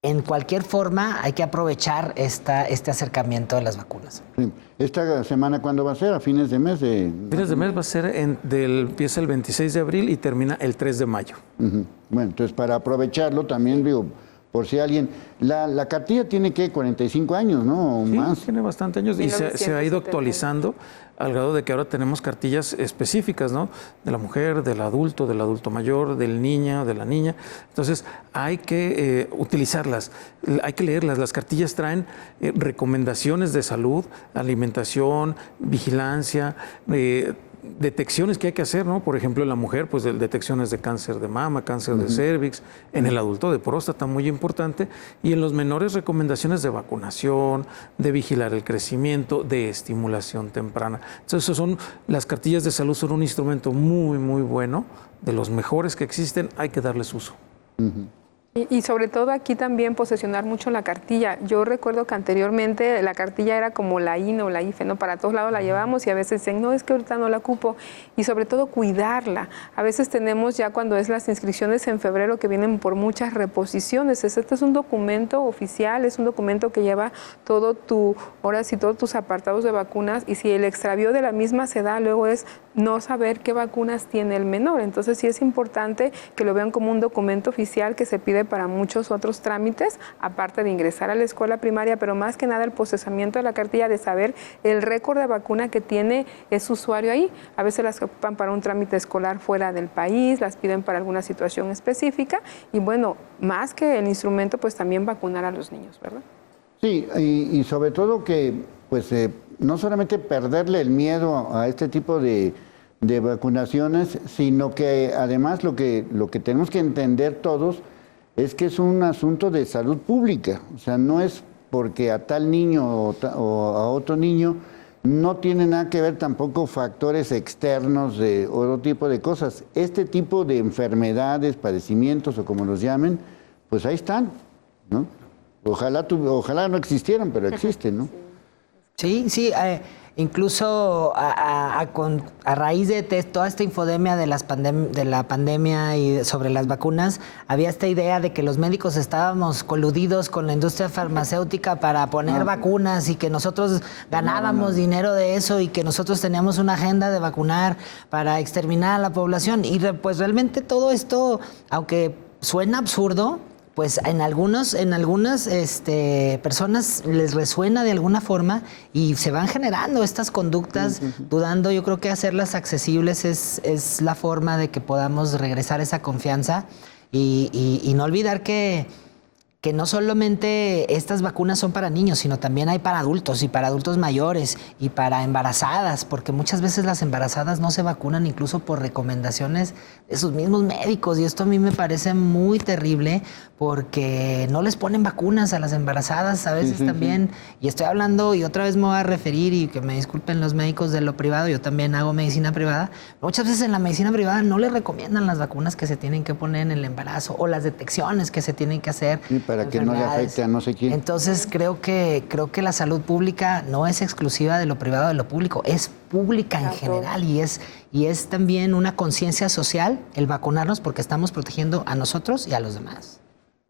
en cualquier forma hay que aprovechar este acercamiento de las vacunas. Sí. ¿Esta semana cuándo va a ser? ¿A fines de mes? Fines de mes va a ser, empieza el 26 de abril y termina el 3 de mayo. Bueno, entonces para aprovecharlo también, digo, por si alguien... La cartilla tiene que 45 años, ¿no? O Sí, más. tiene bastantes años y se ha ido actualizando al grado de que ahora tenemos cartillas específicas, ¿no? De la mujer, del adulto mayor, del niño, de la niña. Entonces hay que utilizarlas, hay que leerlas. Las cartillas traen recomendaciones de salud, alimentación, vigilancia, detecciones que hay que hacer, ¿no? Por ejemplo, en la mujer, pues detecciones de cáncer de mama, cáncer de cervix, en el adulto de próstata, muy importante, y en los menores recomendaciones de vacunación, de vigilar el crecimiento, de estimulación temprana. Entonces, las cartillas de salud son un instrumento muy, muy bueno, de los mejores que existen, hay que darles uso. Y sobre todo aquí también posesionar mucho la cartilla. Yo recuerdo que anteriormente la cartilla era como la INE o la IFE, ¿no? Para todos lados la llevamos y a veces dicen, no, es que ahorita no la ocupo. Y sobre todo cuidarla. A veces tenemos ya cuando es las inscripciones en febrero que vienen por muchas reposiciones. Este es un documento oficial, es un documento que lleva todos tus apartados de vacunas y si el extravío de la misma se da, luego es no saber qué vacunas tiene el menor. Entonces sí es importante que lo vean como un documento oficial que se pide para muchos otros trámites, aparte de ingresar a la escuela primaria, pero más que nada el procesamiento de la cartilla, de saber el récord de vacuna que tiene ese usuario ahí. A veces las ocupan para un trámite escolar fuera del país, las piden para alguna situación específica y bueno, más que el instrumento, pues también vacunar a los niños, ¿verdad? Sí, y sobre todo que pues no solamente perderle el miedo a este tipo de vacunaciones, sino que además lo que tenemos que entender todos es que es un asunto de salud pública. O sea, no es porque a tal niño o a otro niño no tiene nada que ver tampoco factores externos de otro tipo de cosas. Este tipo de enfermedades, padecimientos o como los llamen, pues ahí están, ¿no? Ojalá no existieran, pero existen, ¿no? Sí, incluso a raíz de toda esta infodemia de la pandemia y sobre las vacunas, había esta idea de que los médicos estábamos coludidos con la industria farmacéutica para poner vacunas y que nosotros ganábamos dinero de eso y que nosotros teníamos una agenda de vacunar para exterminar a la población. Y pues realmente todo esto, aunque suena absurdo, pues en algunas personas les resuena de alguna forma y se van generando estas conductas dudando. Yo creo que hacerlas accesibles es la forma de que podamos regresar esa confianza y no olvidar que no solamente estas vacunas son para niños, sino también hay para adultos y para adultos mayores y para embarazadas, porque muchas veces las embarazadas no se vacunan incluso por recomendaciones de sus mismos médicos y esto a mí me parece muy terrible porque no les ponen vacunas a las embarazadas a veces también. Y estoy hablando, y otra vez me voy a referir, y que me disculpen los médicos de lo privado, yo también hago medicina privada. Muchas veces en la medicina privada no les recomiendan las vacunas que se tienen que poner en el embarazo o las detecciones que se tienen que hacer. para que no le afecte a no sé quién. Entonces creo que la salud pública no es exclusiva de lo privado de lo público, es pública en general y es también una conciencia social el vacunarnos porque estamos protegiendo a nosotros y a los demás.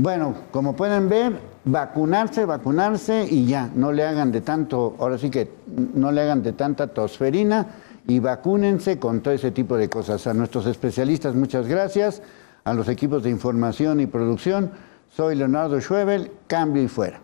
Bueno, como pueden ver, vacunarse y ya, no le hagan de tanto, ahora sí que no le hagan de tanta tosferina y vacúnense con todo ese tipo de cosas. A nuestros especialistas, muchas gracias. A los equipos de información y producción, soy Leonardo Schwebel, cambio y fuera.